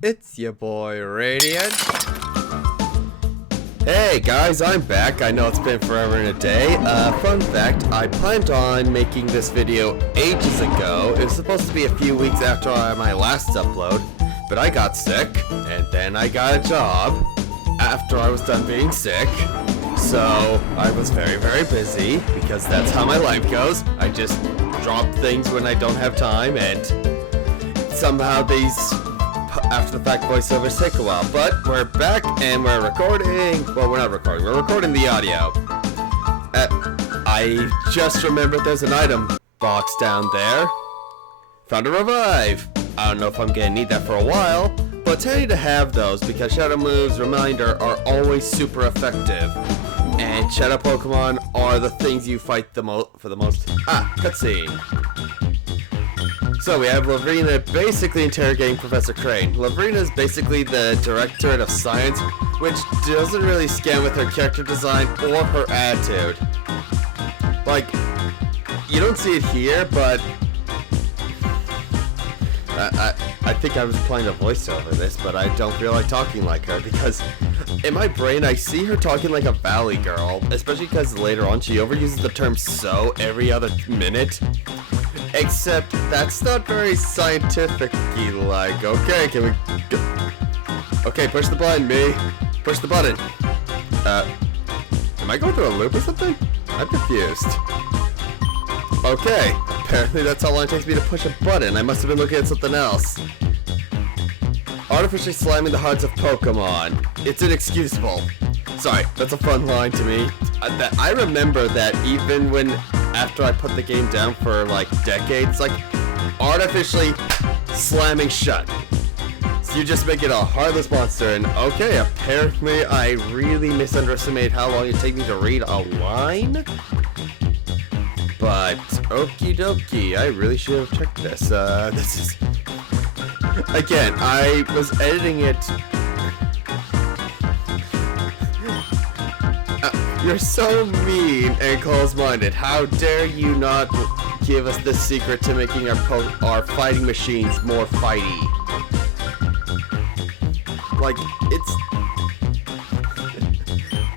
It's your boy Radiant. Hey guys, I'm back. I know it's been forever and a day. Fun fact, I planned on making this video ages ago. It was supposed to be a few weeks after my last upload, but I got sick, and then I got a job after I was done being sick. So I was very, very busy, because that's how my life goes. I just drop things when I don't have time, and somehow these after the fact voiceovers take a while. But we're back and we're recording. Well, we're not recording. We're recording the audio. I just remembered there's an item box down there. Found a revive. I don't know if I'm gonna need that for a while, but it's handy to have those because Shadow Moves Reminder are always super effective. And Shadow Pokemon are the things you fight the most. Cutscene. So we have Lavrina basically interrogating Professor Crane. Lavrina is basically the Directorate of Science, which doesn't really scan with her character design or her attitude. Like, you don't see it here, but I think I was playing a voice over this, but I don't feel like talking like her because in my brain I see her talking like a valley girl, especially because later on she overuses the term "so" every other minute. Except that's not very scientific-y like. Okay, can we go? Okay, push the button, me. Push the button. Am I going through a loop or something? I'm confused. Okay, apparently that's how long it takes me to push a button. I must have been looking at something else. Artificially slamming the hearts of Pokemon. It's inexcusable. Sorry, that's a fun line to me. I remember that even when after I put the game down for like decades, like artificially slamming shut. So you just make it a heartless monster, and okay, apparently I really misunderestimated how long it'd take me to read a line. But okie dokie, I really should have checked this. This is again, I was editing it. You're so mean and close-minded. How dare you not give us the secret to making our fighting machines more fighty? Like, it's...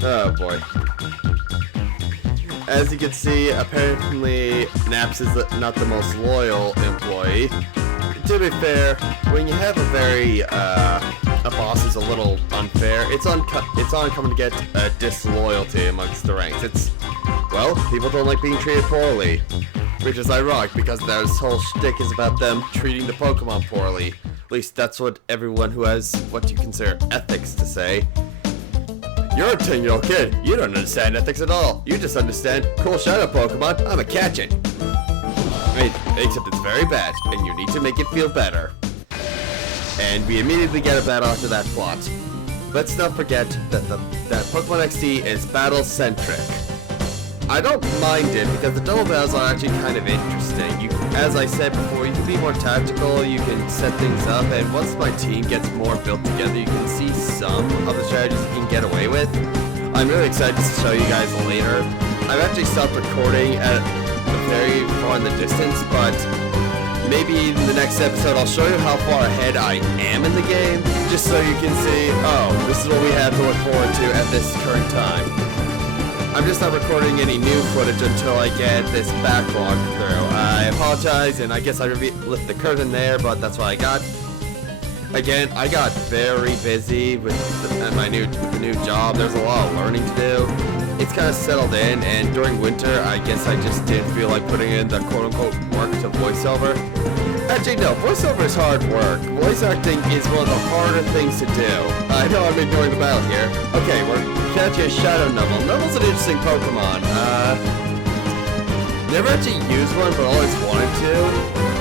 Oh, boy. As you can see, apparently Naps is not the most loyal employee. To be fair, when you have a boss is a little unfair, it's uncommon to get disloyalty amongst the ranks. Well, people don't like being treated poorly, which is ironic because this whole shtick is about them treating the Pokemon poorly. At least that's what everyone who has what you consider ethics to say. You're a 10-year-old kid. You don't understand ethics at all. You just understand cool shadow Pokemon. I'ma catch it. Except it's very bad, and you need to make it feel better. And we immediately get a battle after that plot. Let's not forget that Pokemon XD is battle-centric. I don't mind it because the double battles are actually kind of interesting. As I said before, you can be more tactical, you can set things up, and once my team gets more built together, you can see some of the strategies you can get away with. I'm really excited to show you guys later. I've actually stopped recording at very far in the distance, but maybe in the next episode I'll show you how far ahead I am in the game, just so you can see, oh, this is what we have to look forward to at this current time. I'm just not recording any new footage until I get this backlog through. I apologize, and I guess I lift the curtain there, but that's what I got. Again, I got very busy with my new job. There's a lot of learning to do. It's kind of settled in, and during winter, I guess I just didn't feel like putting in the quote-unquote work to voiceover. Actually, no, voiceover is hard work. Voice acting is one of the harder things to do. I know I'm ignoring the battle here. Okay, we're catching a Shadow Numble. Numble's an interesting Pokemon. Never actually used one, but always wanted to.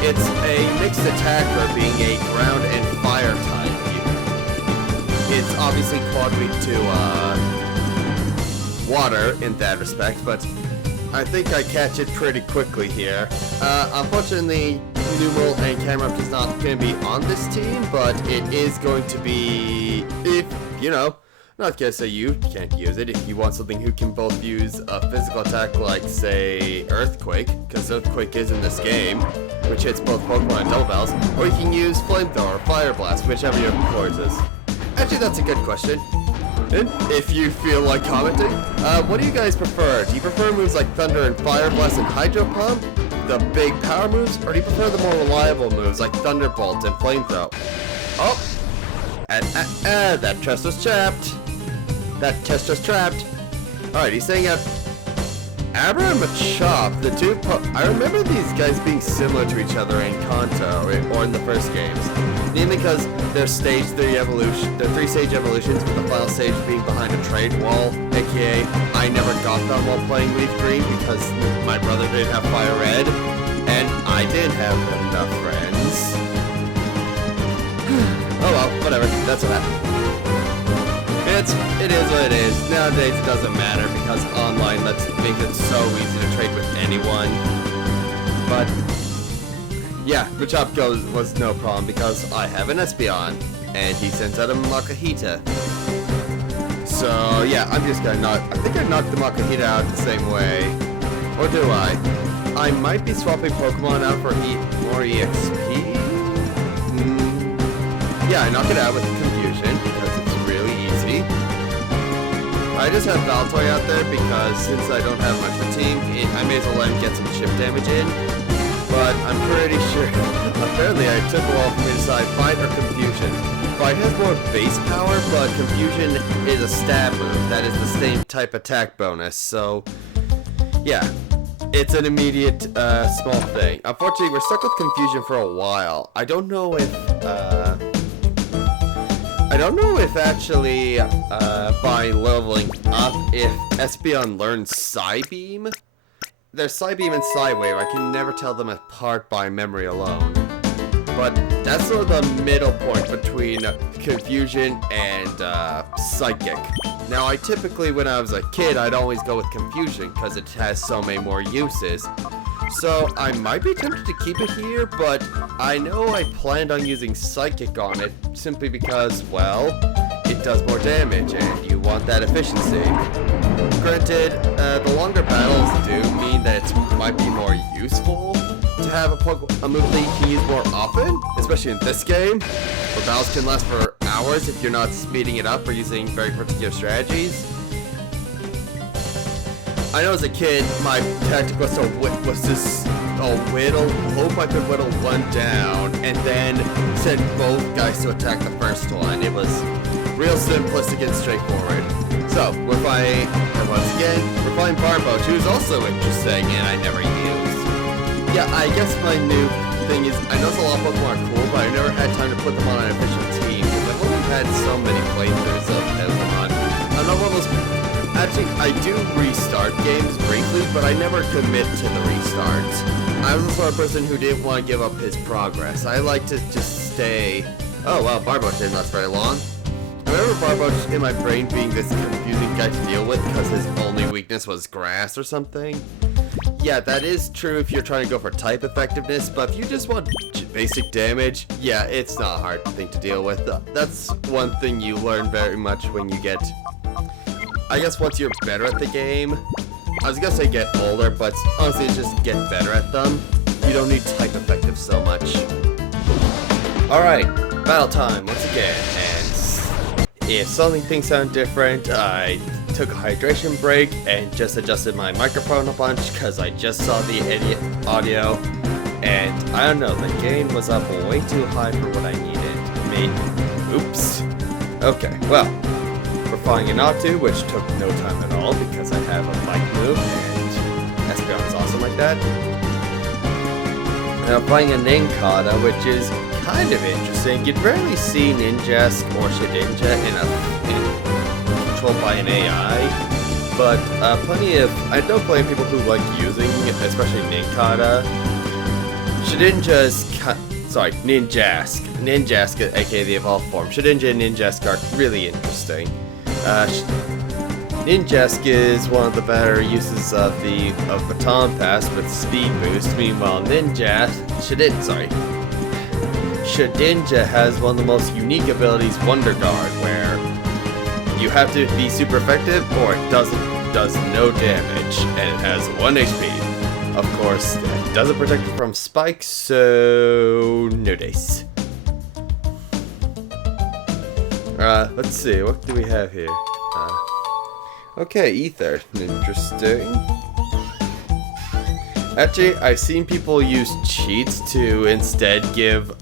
It's a mixed attacker, being a ground and fire type. It's obviously quad weak to, water in that respect, but I think I catch it pretty quickly here. Unfortunately, Numal and Camerupt is not going to be on this team, but it is going to be, if, you know, Not gonna say you can't use it if you want something who can both use a physical attack like, say, Earthquake, because Earthquake is in this game, which hits both Pokemon and double battles, or you can use Flamethrower or Fire Blast, whichever your choice is. Actually, that's a good question. And if you feel like commenting, what do you guys prefer? Do you prefer moves like Thunder and Fire Blast and Hydro Pump, the big power moves, or do you prefer the more reliable moves like Thunderbolt and Flamethrower? Oh! That chest was trapped. That chest was trapped. Alright, he's saying Abra and Machop, the two I remember these guys being similar to each other in Kanto, or in the first games. Mainly because they're stage 3 evolution, they're 3-stage evolutions, with the final stage being behind a trade wall, aka I never got them while playing Leaf Green because my brother didn't have Fire Red, and I didn't have enough friends. Oh well, whatever, that's what happened. It is what it is. Nowadays it doesn't matter because online lets make it so easy to trade with anyone. But yeah, Machop was no problem because I have an Espeon and he sends out a Makahita. So yeah, I'm just gonna I think I knocked the Makahita out the same way. Or do I? I might be swapping Pokemon out for more EXP. Yeah, I knock it out with Confusion because it's really easy. I just have Valtoy out there because since I don't have much fatigue, I may as well let him get some chip damage in. But I'm pretty sure, apparently I took a while for me to decide Fight or Confusion. Fight has more base power, but Confusion is a stab move. That is the same type attack bonus, so yeah. It's an immediate, small thing. Unfortunately, we're stuck with Confusion for a while. I don't know if actually, by leveling up, if Espeon learns Psybeam. There's Psybeam and Psywave. I can never tell them apart by memory alone. But that's sort of the middle point between Confusion and Psychic. Now, I typically, when I was a kid, I'd always go with Confusion because it has so many more uses. So I might be tempted to keep it here, but I know I planned on using Psychic on it simply because, well, it does more damage and you want that efficiency. Granted, the longer battles do mean that it might be more useful to have a move that you can use more often, especially in this game, where battles can last for hours if you're not speeding it up or using very particular strategies. I know as a kid, my tactic was to hope I could whittle one down, and then send both guys to attack the first one. It was real simplistic and straightforward. So, we're fighting Barboach, who's also interesting, and I never used. Yeah, I guess my new thing is, I know a lot of Pokemon are cool, but I never had time to put them on an official team, because I've only had so many playthroughs of Pokemon. I'm not one of those. Actually, I do restart games briefly, but I never commit to the restarts. I was the sort of person who didn't want to give up his progress. I like to just stay. Oh wow, Barboach didn't last very long. I remember Barboach in my brain being this confusing guy to deal with because his only weakness was grass or something. Yeah, that is true if you're trying to go for type effectiveness, but if you just want basic damage, yeah, it's not a hard thing to deal with. That's one thing you learn very much when you get, I guess once you're better at the game. I was gonna say get older, but honestly it's just get better at them. You don't need type effective so much. Alright, battle time once again, and if suddenly things sound different, I took a hydration break and just adjusted my microphone a bunch because I just saw the audio, and I don't know, the gain was up way too high for what I needed. Oops. Okay, well. We're fighting an Octu, which took no time at all because I have a bike move, and Espeon is awesome like that. And I'm fighting a Nincada, which is kind of interesting. You'd rarely see Ninjask or Shedinja controlled by an AI, but I know plenty of people who like using, especially Nincada. Ninjask. Ninjask, aka the evolved form. Shedinja and Ninjask are really interesting. Ninjask is one of the better uses of Baton Pass with speed boost. Meanwhile, Shedinja has one of the most unique abilities, Wonder Guard, where you have to be super effective or it does no damage and it has 1 HP. Of course, it doesn't protect you from spikes, so no dice. Let's see, what do we have here? Okay, ether. Interesting. Actually, I've seen people use cheats to instead give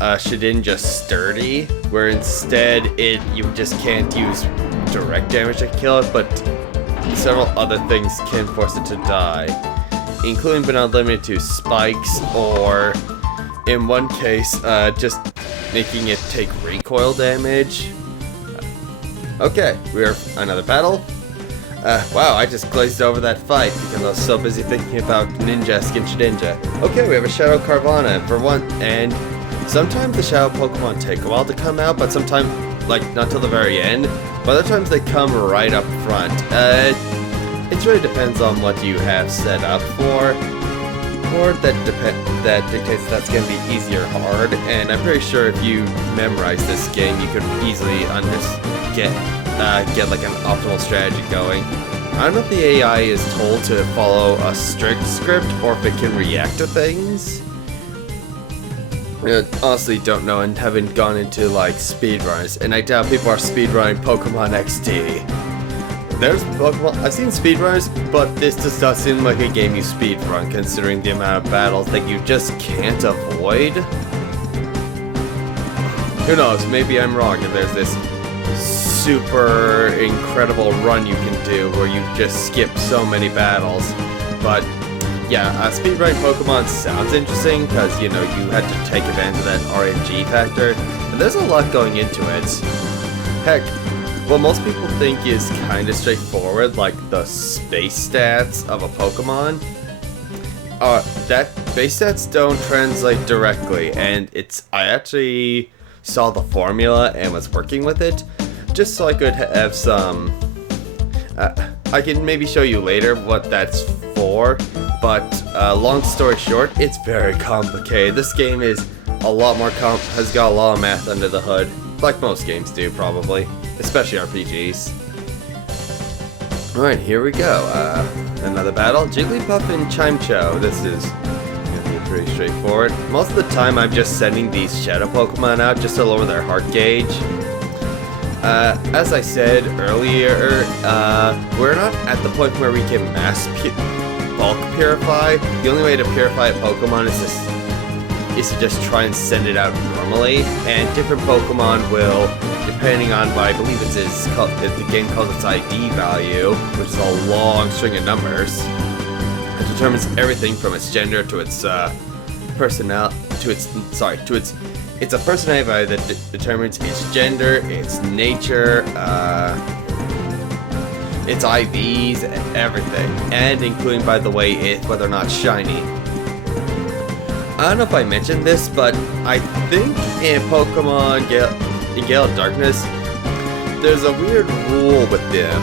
Shedinja sturdy, where instead you just can't use direct damage to kill it, but several other things can force it to die, including but not limited to spikes, or in one case, just making it take recoil damage. Okay, we're another battle. Wow, I just glazed over that fight because I was so busy thinking about Ninja Skin Shedinja. Okay, we have a Shadow Carvanha for one, and sometimes the Shadow Pokemon take a while to come out, but sometimes, like, not till the very end. But other times they come right up front. It really depends on what you have set up for. Or that dictates that's going to be easy or hard, and I'm pretty sure if you memorize this game, you could easily get like an optimal strategy going. I don't know if the AI is told to follow a strict script or if it can react to things. I honestly don't know and haven't gone into like speedrunners, and I doubt people are speedrunning Pokemon XD. There's Pokemon, I've seen speedrunners, but this does not seem like a game you speedrun considering the amount of battles that you just can't avoid. Who knows, maybe I'm wrong if there's this super incredible run you can do where you just skip so many battles. But yeah, speedrunning Pokemon sounds interesting because, you know, you had to take advantage of that RNG factor, and there's a lot going into it. Heck, what most people think is kind of straightforward, like the space stats of a Pokemon, that base stats don't translate directly, and I actually saw the formula and was working with it, just so I could have some, I can maybe show you later what that's for, but long story short, it's very complicated. This game is a lot more has got a lot of math under the hood, like most games do probably, especially RPGs. Alright, here we go. Another battle. Jigglypuff and Chimecho. This is gonna be pretty straightforward. Most of the time I'm just sending these Shadow Pokemon out just to lower their heart gauge. As I said earlier, we're not at the point where we can bulk purify. The only way to purify a Pokemon is to just try and send it out normally, and different Pokemon will, depending on what I believe the game calls its ID value, which is a long string of numbers. It determines everything from its gender to its it's a personality value that determines its gender, its nature, its IVs, everything, and including, by the way, whether or not shiny. I don't know if I mentioned this, but I think in Pokemon Gale of Darkness, there's a weird rule with them.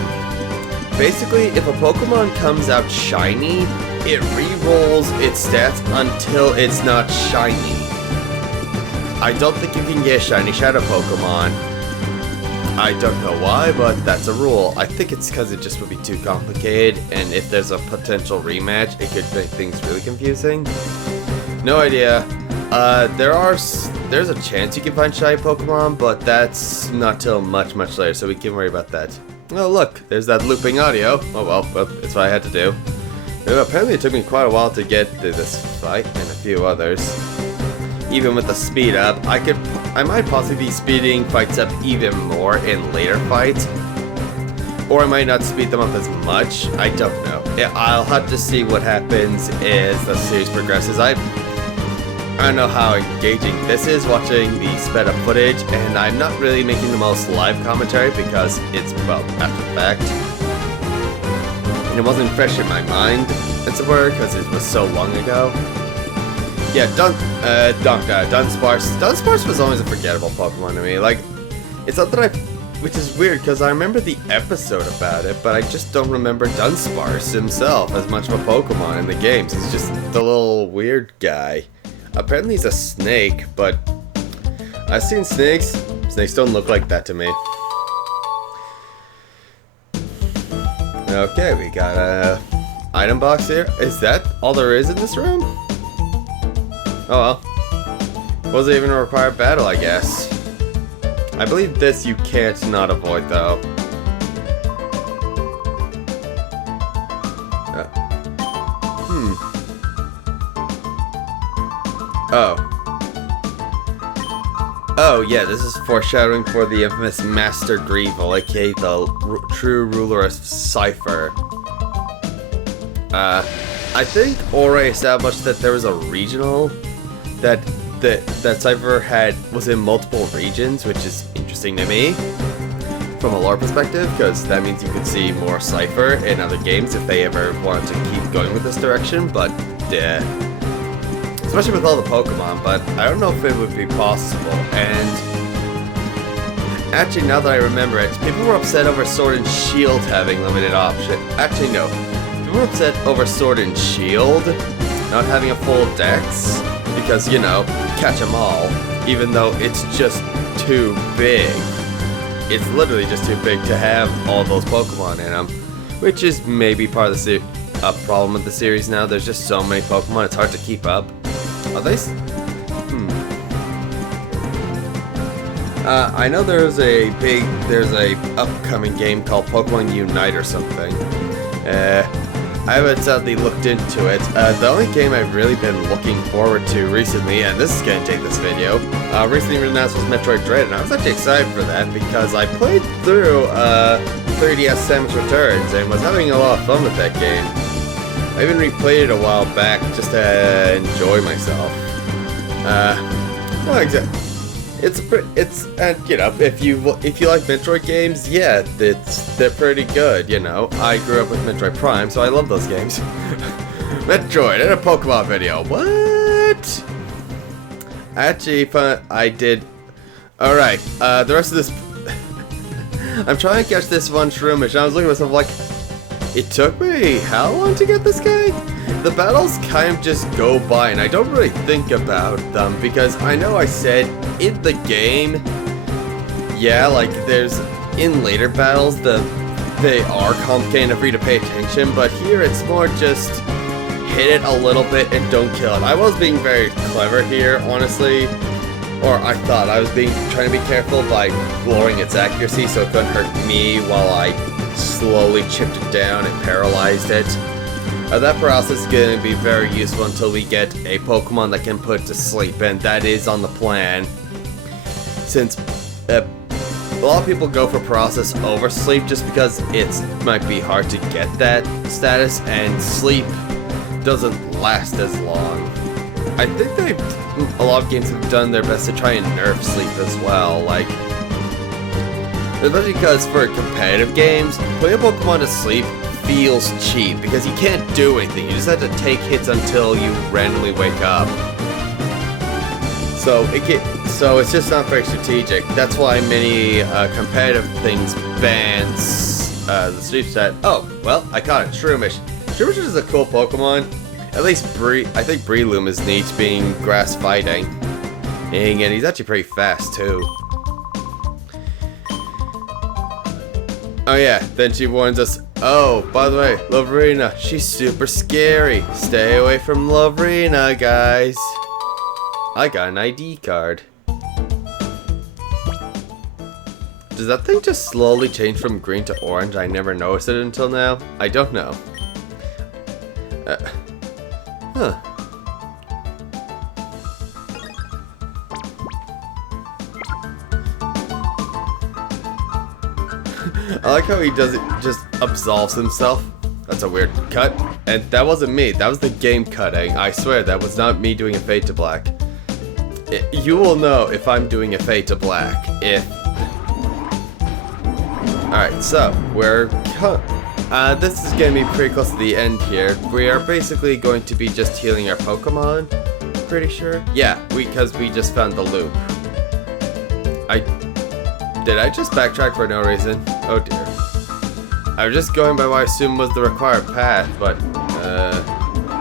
Basically, if a Pokemon comes out shiny, it re-rolls its stats until it's not shiny. I don't think you can get a shiny Shadow Pokemon. I don't know why, but that's a rule. I think it's because it just would be too complicated, and if there's a potential rematch, it could make things really confusing. No idea. There's a chance you can find shiny Pokemon, but that's not till much later, so we can worry about that. Oh look, there's that looping audio. Oh well, that's what I had to do. Apparently it took me quite a while to get through this fight and a few others. Even with the speed up, I might possibly be speeding fights up even more in later fights. Or I might not speed them up as much, I don't know. I'll have to see what happens as the series progresses. I don't know how engaging this is, watching the sped up footage, and I'm not really making the most live commentary because it's, well, after the fact. And it wasn't fresh in my mind, as it were, because it was so long ago. Yeah, Dunsparce. Dunsparce was always a forgettable Pokemon to me. Like, it's not that which is weird, because I remember the episode about it, but I just don't remember Dunsparce himself as much of a Pokemon in the games. He's just the little weird guy. Apparently he's a snake, but I've seen snakes. Snakes don't look like that to me. Okay, we got a item box here. Is that all there is in this room? Oh well. Wasn't even a required battle, I guess. I believe this you can't not avoid, though. Oh. Oh, yeah, this is foreshadowing for the infamous Master Greevil, aka the true ruler of Cypher. I think Ore established that there was a regional that Cypher was in multiple regions, which is interesting to me from a lore perspective, because that means you could see more Cypher in other games if they ever wanted to keep going with this direction, but yeah. Especially with all the Pokemon, but I don't know if it would be possible. And actually, now that I remember it, people were upset over Sword and Shield having limited option. Actually, no. People were upset over Sword and Shield not having a full dex because, you know, catch them all, even though it's just too big. It's literally just too big to have all those Pokemon in them, which is maybe part of the problem with the series now. There's just so many Pokemon, it's hard to keep up. Are they? I know there's a upcoming game called Pokemon Unite or something. I haven't sadly looked into it. The only game I've really been looking forward to recently, and this is gonna take this video, recently announced was Metroid Dread, and I was actually excited for that because I played through 3DS Samus Returns and was having a lot of fun with that game. I even replayed it a while back just to enjoy myself. Not exactly. It's you know, if you like Metroid games, yeah, they're pretty good. You know, I grew up with Metroid Prime, so I love those games. Metroid in a Pokemon video. What? Actually, I did. All right. The rest of this, I'm trying to catch this one Shroomish, and I was looking at myself like, it took me how long to get this guy? The battles kind of just go by, and I don't really think about them, because I know I said in the game, yeah, like, in later battles, they are complicated enough for you to pay attention, but here it's more just hit it a little bit and don't kill it. I was being very clever here, honestly, or I thought I was trying to be careful by lowering its accuracy so it couldn't hurt me while I slowly chipped it down and paralyzed it. That process is going to be very useful until we get a Pokemon that can put to sleep, and that is on the plan. Since a lot of people go for process over sleep just because it might be hard to get that status, and sleep doesn't last as long. I think a lot of games have done their best to try and nerf sleep as well, like, especially because for competitive games, putting a Pokemon to sleep feels cheap because you can't do anything. You just have to take hits until you randomly wake up. So it's just not very strategic. That's why many competitive things bans the sleep stat. Oh, well, I caught it. Shroomish. Shroomish is a cool Pokemon. At least I think Breloom is neat, being grass fighting. And he's actually pretty fast too. Oh yeah, then she warns us, oh, by the way, Lovrina, she's super scary. Stay away from Lovrina, guys. I got an ID card. Does that thing just slowly change from green to orange? I never noticed it until now. I don't know. Huh. I like how he does it, just absolves himself. That's a weird cut. And that wasn't me, that was the game cutting. I swear, that was not me doing a fade to black. You will know if I'm doing a fade to black. Alright, so, this is going to be pretty close to the end here. We are basically going to be just healing our Pokemon, pretty sure. Yeah, because we just found the loop. Did I just backtrack for no reason? Oh dear. I was just going by what I assumed was the required path, but,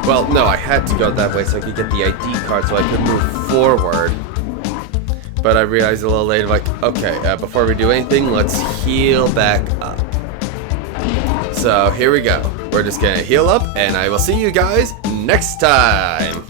well, no, I had to go that way so I could get the ID card so I could move forward. But I realized a little later, like, okay, before we do anything, let's heal back up. So here we go. We're just gonna heal up, and I will see you guys next time.